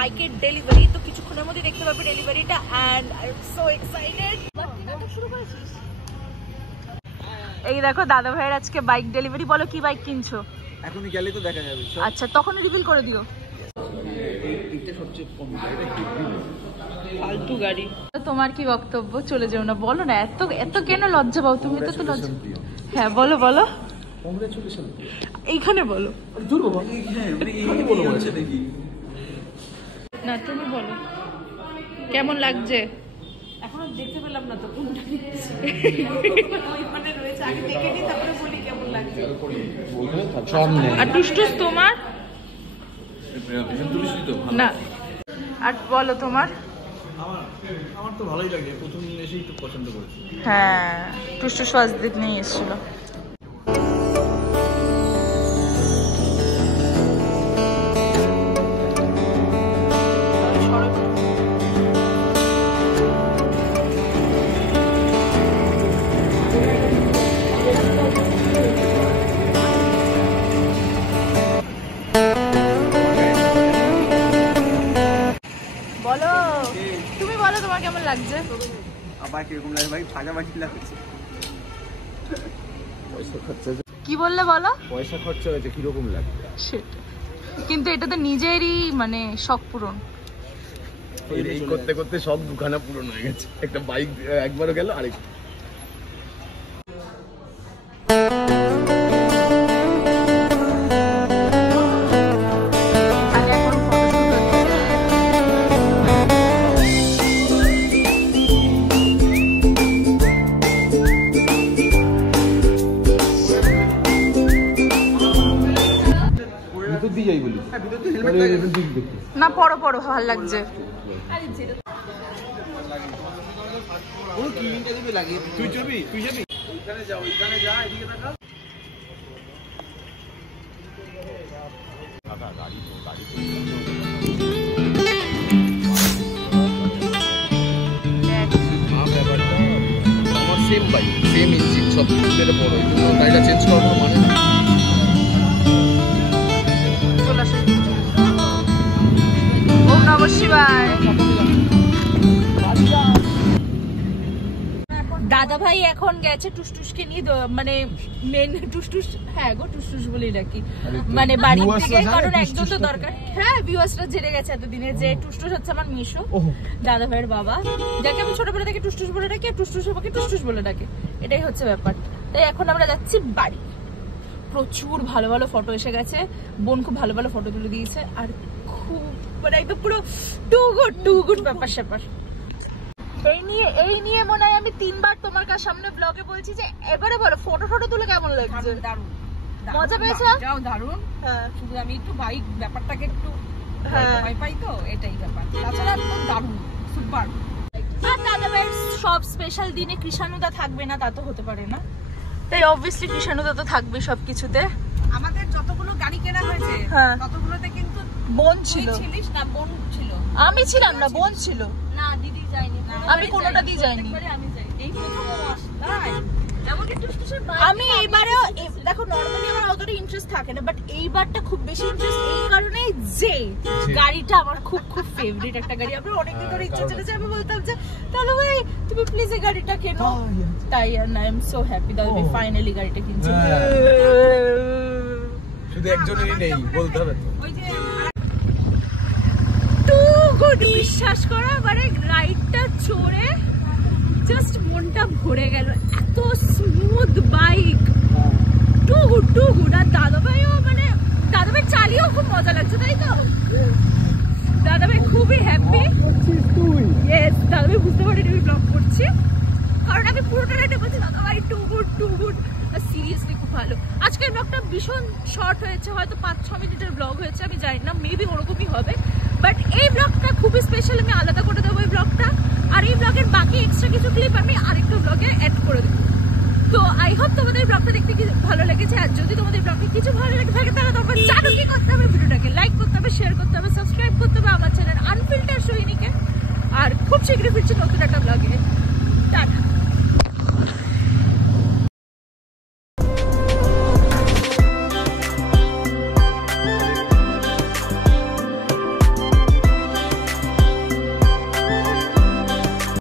বাইকের ডেলিভারি। তো কিছুক্ষণের মধ্যে দেখতে পাবে ডেলিভারিটা and I am so excited. শুরু করেছিস? এই দেখো দাদা ভাইয়ের আজকে বাইক ডেলিভারি। বলো কি বাইক কিনছো? এখনই গেলে তো দেখা যাবে। আচ্ছা তখন রিভিল করে দিও। এটা সবচেয়ে কম ফালতু গাড়ি। তোমার কি বক্তব্য? চলে যাও না, বলো না। এত এত কেন লজ্জা পাও তুমি? তো লজ্জা। হ্যাঁ বলো বলো। কংগ্রাচুলেশন এইখানে বলো। দূর বাবা। হ্যাঁ এইখানে বলো বলছে দেখি না। তুমি বলো কেমন লাগছে? এখনো দেখতে পেলাম না তো কোনটা নিচ্ছি। ওইখানে রয়েছে, আগে দেখে নি তারপরে বলি কেমন লাগছে। আর টুসটুস তোমার না। আর বলো তোমার। আমার তো ভালোই লাগে, প্রথম এসেই তো পছন্দ করেছি। হ্যাঁ টুসটুস ফার্স্ট দিন নিয়ে এসেছিল। বলো তুমি বলো তোমার কেমন লাগছে? আবার কিরকম লাগে ভাই? ভাগাভাগি লাগছে। পয়সা খরচা। কি বললে বলো? পয়সা খরচা হয়েছে, কিরকম লাগে? সেটা কিন্তু এটা তো নিজেরই মানে শখ পূরণ। এই করতে করতে সব দুখানা পূরণ হয়ে গেছে। একটা বাইক একবারও গেল, আরেক না পড়ো পড়ো, ভালো লাগছে। তুই যাবি? তুই যাবি? ওইখানে যা, ওইখানে যা, এদিকে দেখা। আমার সেম বাইক, সেম ইঞ্জিন, সব কিছুতে বড়। এই জন্য গাড়িটা চেঞ্জ করার মানে না। ওম নমঃ শিবায়। দাদা ভাই এখন গেছে টুসটুসকে নিয়ে, মানে মেন টুসটুস, হ্যাঁ গো টুসটুস বলেই নাকি, মানে বাড়ি থেকে, কারণ একজন তো দরকার। হ্যাঁ ভিউয়ার্সরা জেনে গেছে এতদিনে যে টুসটুস হচ্ছে আমার মিশো, দাদা ভাইয়ের বাবা, যাকে আমি ছোটবেলা থেকে টুসটুস বলে ডাকি, আর টুসটুস আমাকে টুসটুস বলে ডাকে। এটাই হচ্ছে ব্যাপার। তাই এখন আমরা যাচ্ছি বাড়ি। প্রচুর ভালো ভালো ফটো এসে গেছে, বোন খুব ভালো ভালো ফটো তুলে দিয়েছে, আর খুব মানে একদম পুরো টু গুড ব্যাপার স্যাপার। এই নিয়ে মনে হয় আমি 3 বার তোমার কাছে সামনে ব্লগে বলছি যে এবারে বলো ফটো তুলে কেমন লাগছে? দারুণ মজা পেয়েছো? যাও দারুণ। হ্যাঁ শুধু আমি একটু বাইক ব্যাপারটাকে একটু ভয় পাই তো, এটাই ব্যাপার। তাছাড়া একদম দারুণ, সুপার। আর দাদা ভাইয়ের সব স্পেশাল দিনে কৃষাণুদা থাকবে না তা তো হতে পারে না, তাই অবভিয়াসলি কৃষাণুদা তো থাকবে সবকিছুতে। আমাদের যতগুলো গাড়ি কেনা হয়েছে ততগুলোতে কিন্তু বোন ছিল। ছিলিস না? বোন ছিল। আমি ছিলাম না, বোন ছিল। না দিদি যায়নি, আমি কোনোটা দিয়ে যাইনি। আমি যাই এই প্রথম আসলাই। আমি এইবারেও দেখো, নরমালি আমার অতটা ইন্টারেস্ট থাকে না, বাট এইবারটা খুব বেশি ইন্টারেস্ট এই কারণে যে গাড়িটা আমার খুব খুব ফেভারিট একটা গাড়ি। আমার অনেকদিন ধরে ইচ্ছা ছিল যে আমি বলতাম যে তাহলে ভাই তুমি প্লিজ এই গাড়িটা কেনো, তাই I am so happy that আমি ফাইনালি গাড়িটা কিনছি। শুধু একজনেরই নেই, বলতে হবে তো। ওই যে টু গুড, বিশ্বাস করো মানে রাইডটা চড়ে জাস্ট মনটা ভরে গেল। এত স্মুথ বাইক, টু গুড। আর দাদাভাইও মানে দাদাভাই চালিয়েও খুব মজা লাগছে, তাই তো? দাদাভাই খুবই হ্যাপি। ইয়েস, দাদাভাই বুঝতে পারি আমি ব্লগ করছি, কারণ আমি পুরোটা রাইডে বলছি দাদাভাই টু গুড। আর সিরিয়াসলি খুব ভালো। আজকের ব্লগটা ভীষণ শর্ট হয়েছে, হয়তো 5-6 মিনিটের ব্লগ হয়েছে, আমি জানি না, মেবি ওরকমই হবে। বাট এই ব্লগটা খুবই স্পেশাল, আমি আলাদা করে দেবো এই ব্লগটা। আর এই ব্লগের বাকি এক্সট্রা কিছু ক্লিপ আমি আরেকটা ব্লগে অ্যাড করে দেবো। তো আই হোপ তোমাদের ব্লগটা দেখতে ভালো লেগেছে। আর যদি তোমাদের